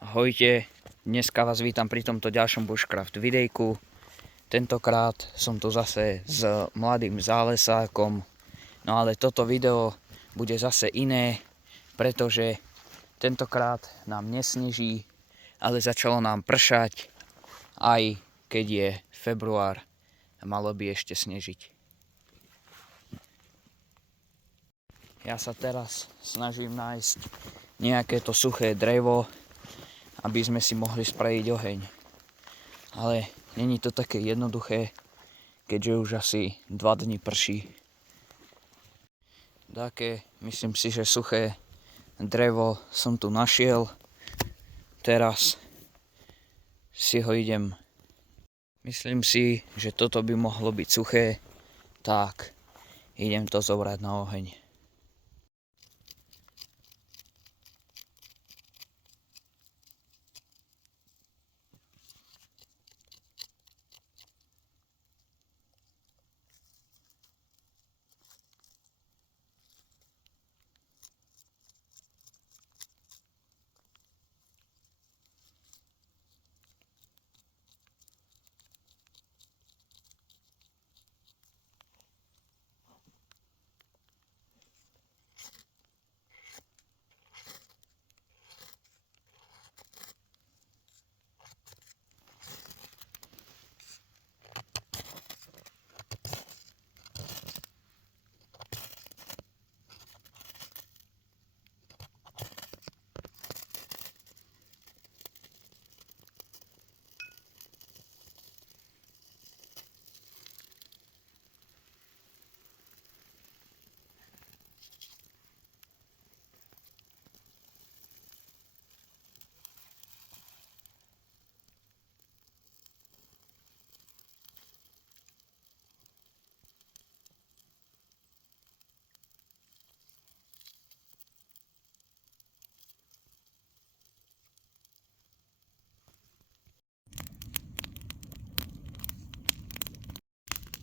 Ahojte, dneska vás vítam pri tomto ďalšom bushcraft videjku. Tentokrát som tu zase s mladým zálesákom. No ale toto video bude zase iné, pretože tentokrát nám nesneží, ale začalo nám pršať, aj keď je február a malo by ešte snežiť. Ja sa teraz snažím nájsť nejaké to suché drevo, aby sme si mohli spraviť oheň. Ale není to také jednoduché, keďže už asi 2 dni prší. Také, myslím si, že suché drevo som tu našiel. Teraz si ho idem. Myslím si, že toto by mohlo byť suché, tak idem to zobrať na oheň.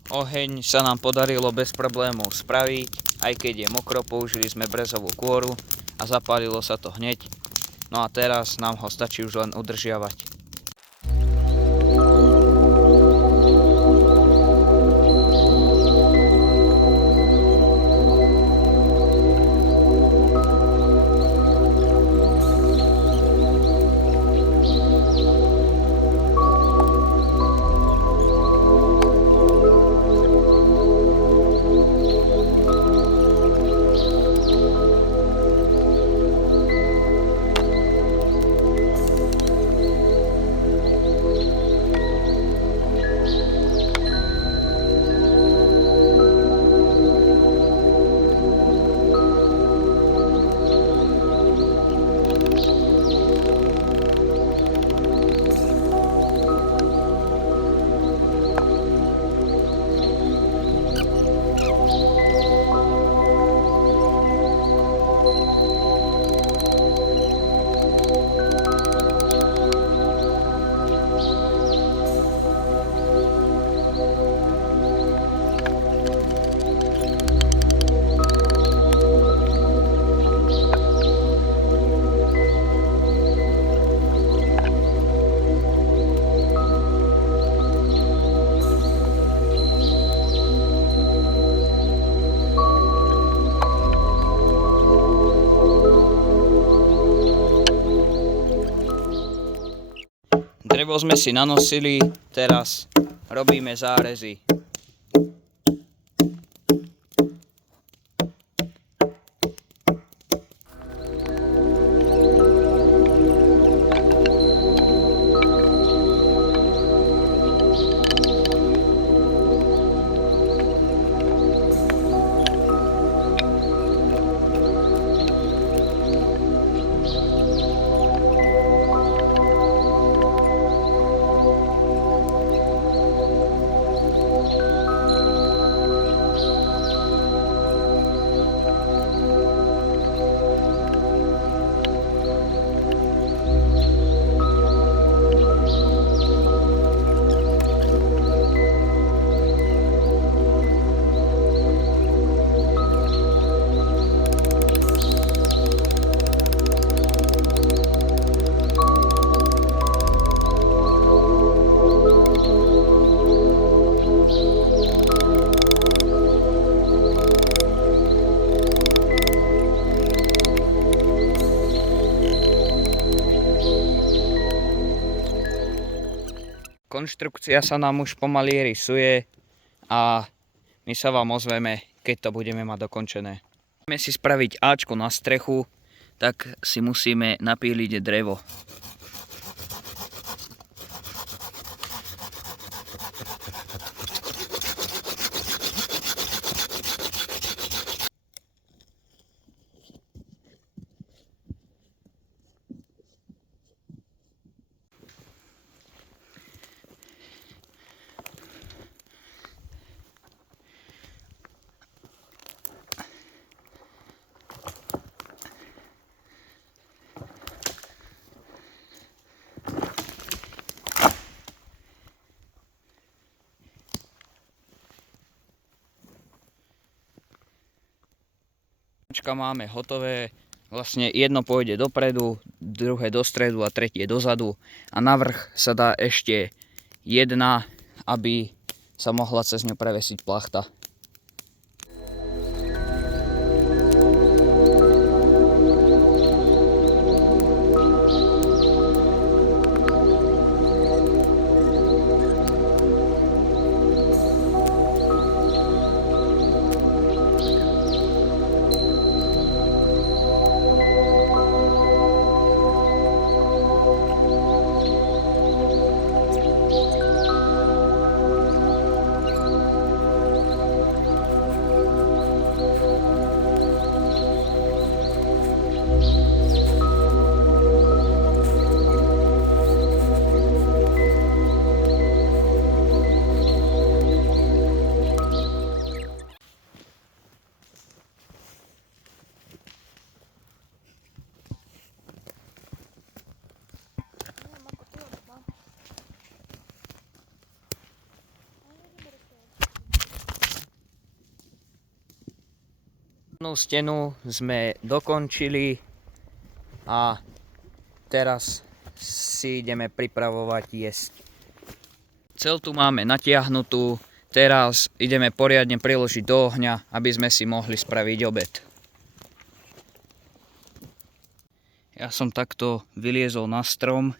Oheň sa nám podarilo bez problémov spraviť, aj keď je mokro, použili sme brezovú kôru a zapálilo sa to hneď. No a teraz nám ho stačí už len udržiavať. Drevo sme si nanosili, teraz robíme zárezy. konštrukcia sa nám už pomaly rysuje a my sa vám ozveme, keď to budeme mať dokončené. Chceme si spraviť Ačko na strechu, tak si musíme napíliť drevo. Máme hotové, vlastne jedno pôjde dopredu, druhé do stredu a tretie dozadu a navrch sa dá ešte jedna, aby sa mohla cez ňu prevesiť plachta. Stenu sme dokončili a teraz si ideme pripravovať jesť. Celtu máme natiahnutú, teraz ideme poriadne priložiť do ohňa, aby sme si mohli spraviť obed. Ja som takto vyliezol na strom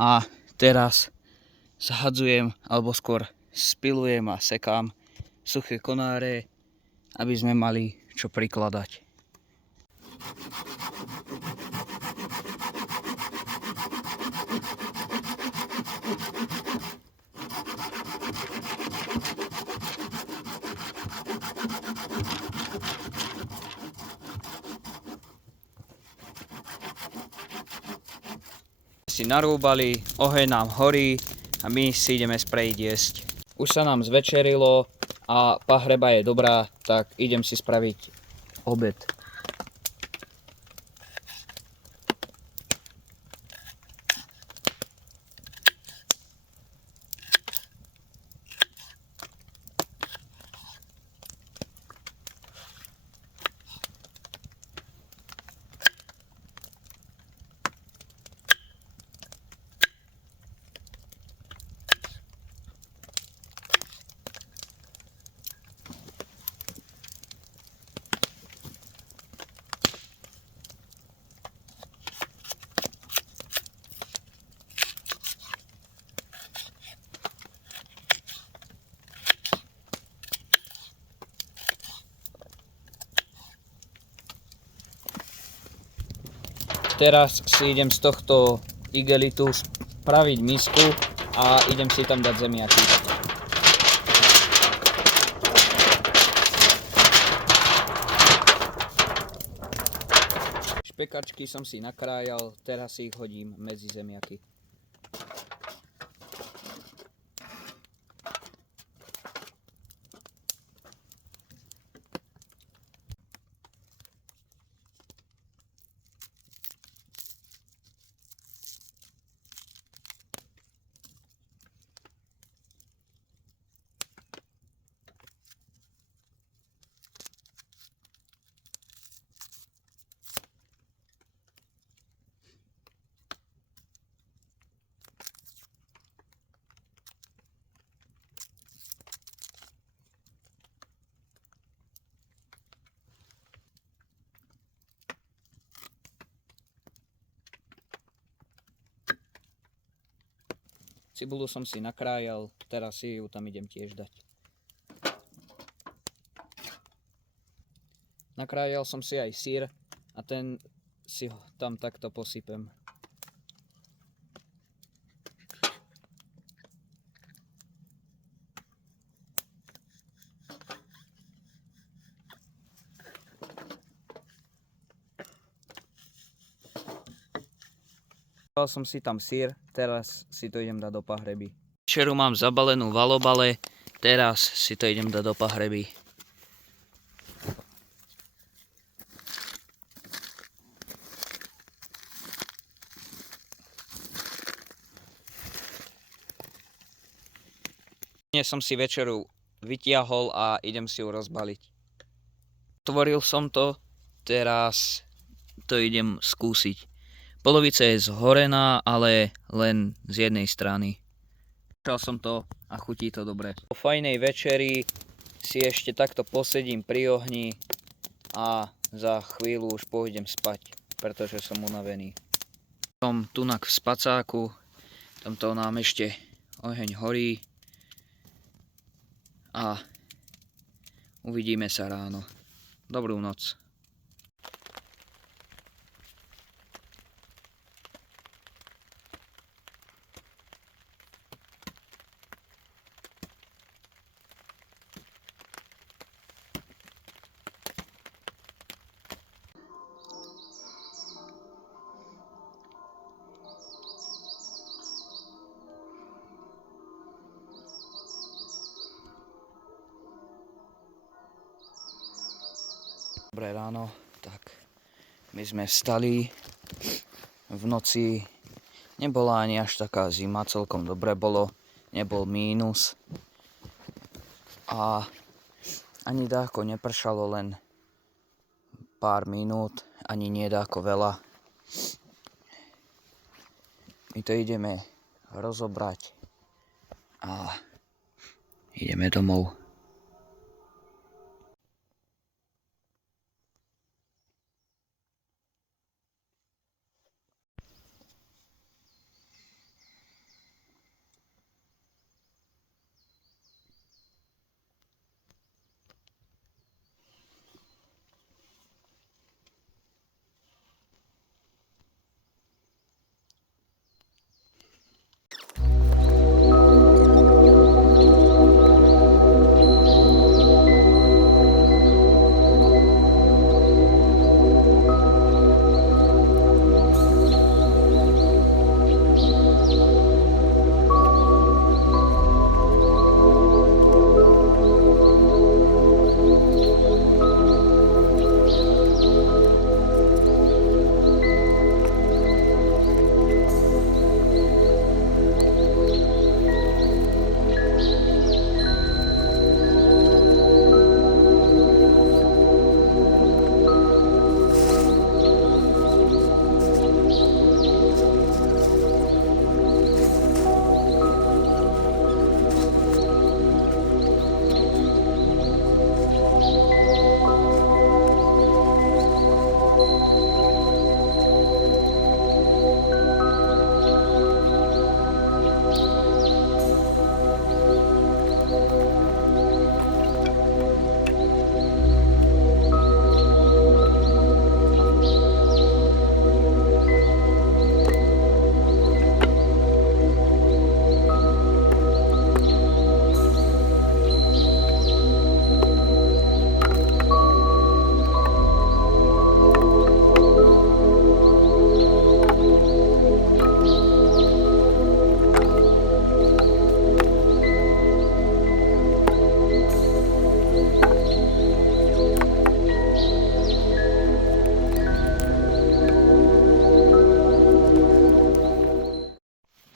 a teraz zhadzujem, alebo skôr spilujem a sekám suché konáre, aby sme mali čo prikladať. Si narúbali, oheň nám horí a my si ideme spraviť jesť. Už sa nám zvečerilo a pahreba je dobrá, tak idem si spraviť obed. Teraz si idem z tohto igelitu spraviť misku a idem si tam dať zemiaky. Špekačky som si nakrájal, teraz si ich hodím medzi zemiaky. Cibulu som si nakrájal, teraz si ju tam idem tiež dať. Nakrájal som si aj syr a ten si ho tam takto posypem. Dal som si tam syr, teraz si to idem dať do pahreby. Večeru mám zabalenú v alobale, teraz si to idem dať do pahreby. Dnes som si večeru vytiahol a idem si ju rozbaliť. Otvoril som to, teraz to idem skúsiť. Polovica je zhorená, ale len z jednej strany. Začal som to a chutí to dobre. Po fajnej večeri si ešte takto posedím pri ohni a za chvíľu už pôjdem spať, pretože som unavený. Som tunak v spacáku, tamto nám ešte oheň horí a uvidíme sa ráno. Dobrú noc. Dobré ráno, tak my sme vstali, v noci nebola ani až taká zima, celkom dobre bolo, nebol mínus a ani dáko nepršalo, len pár minút, ani nie dáko veľa. My to ideme rozobrať a ideme domov.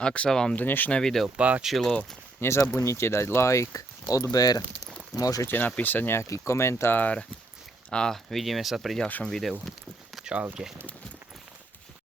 Ak sa vám dnešné video páčilo, nezabudnite dať like, odber, môžete napísať nejaký komentár a vidíme sa pri ďalšom videu. Čaute.